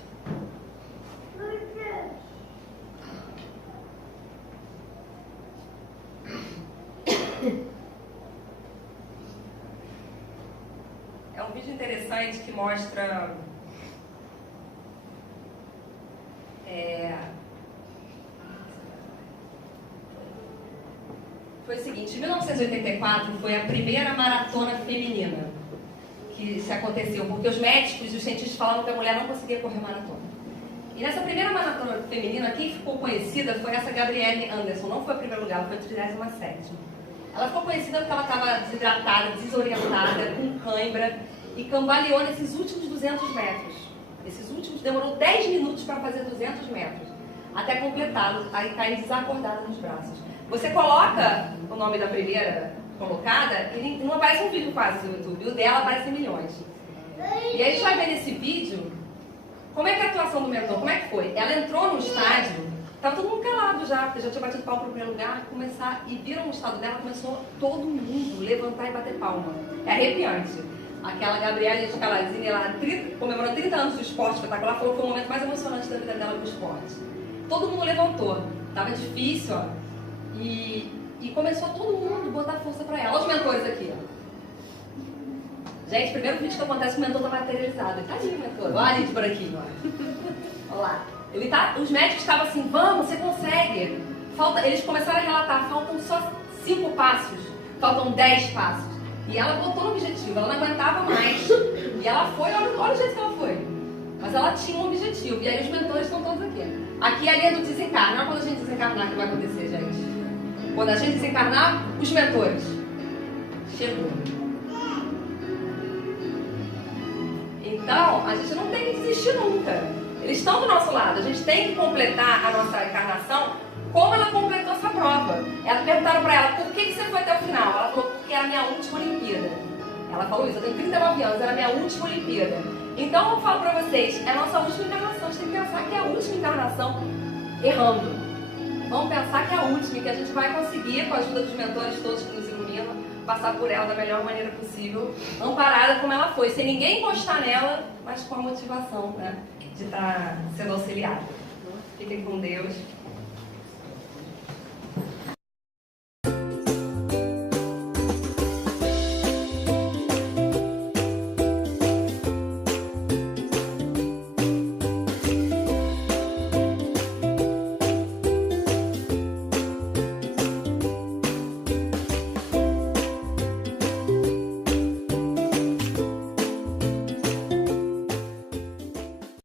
É um vídeo interessante que mostra foi o seguinte: em 1984 foi a primeira maratona feminina que se aconteceu, porque os médicos e os cientistas falavam que a mulher não conseguia correr maratona. E nessa primeira maratona feminina, quem ficou conhecida foi essa Gabrielle Anderson. Não foi a primeiro lugar, ela foi a 37ª. Ela ficou conhecida porque ela estava desidratada, desorientada, com cãibra, e cambaleou nesses últimos 200 metros. Demorou 10 minutos para fazer 200 metros, até completá-los, aí cai desacordada nos braços. Você coloca o nome da primeira colocada e não aparece um vídeo quase no YouTube, o dela aparece milhões. E aí a gente vai ver nesse vídeo como é que é a atuação do mentor, como é que foi. Ela entrou no estádio, estava todo mundo calado já, porque já tinha batido palma para o primeiro lugar, e viram o estado dela, começou todo mundo levantar e bater palma. É arrepiante. Aquela Gabriela Scalazini, ela comemorou 30 anos do esporte espetacular, falou que foi o momento mais emocionante da vida dela no esporte. Todo mundo levantou, estava difícil, ó, e começou todo mundo a botar força para ela. Olha os mentores aqui, ó. Gente, primeiro vídeo que acontece, o mentor está materializado. Ele tá ali, o mentor. Olha a gente por aqui, ó. Olha lá. Os médicos estavam assim: vamos, você consegue. Eles começaram a relatar: faltam só 5 passos, faltam 10 passos. E ela botou no objetivo, ela não aguentava mais. E ela foi, olha o jeito que ela foi. Mas ela tinha um objetivo. E aí os mentores estão todos aqui. Aqui é a linha do desencarne. Não é quando a gente desencarnar que vai acontecer, gente. Quando a gente desencarnar, os mentores. Chegou. Então, a gente não tem que desistir nunca. Eles estão do nosso lado. A gente tem que completar a nossa encarnação como ela completou essa prova. Elas perguntaram para ela, por que você foi até o final? Ela falou, porque era a minha última Olimpíada. Ela falou isso, eu tenho 39 anos, era a minha última Olimpíada. Então eu falo para vocês, é a nossa última encarnação. A gente tem que pensar que é a última encarnação errando. Vamos pensar que é a última e que a gente vai conseguir, com a ajuda dos mentores todos que nos iluminam, passar por ela da melhor maneira possível, amparada como ela foi, sem ninguém encostar nela, mas com a motivação, né, de estar sendo auxiliada. Fiquem com Deus.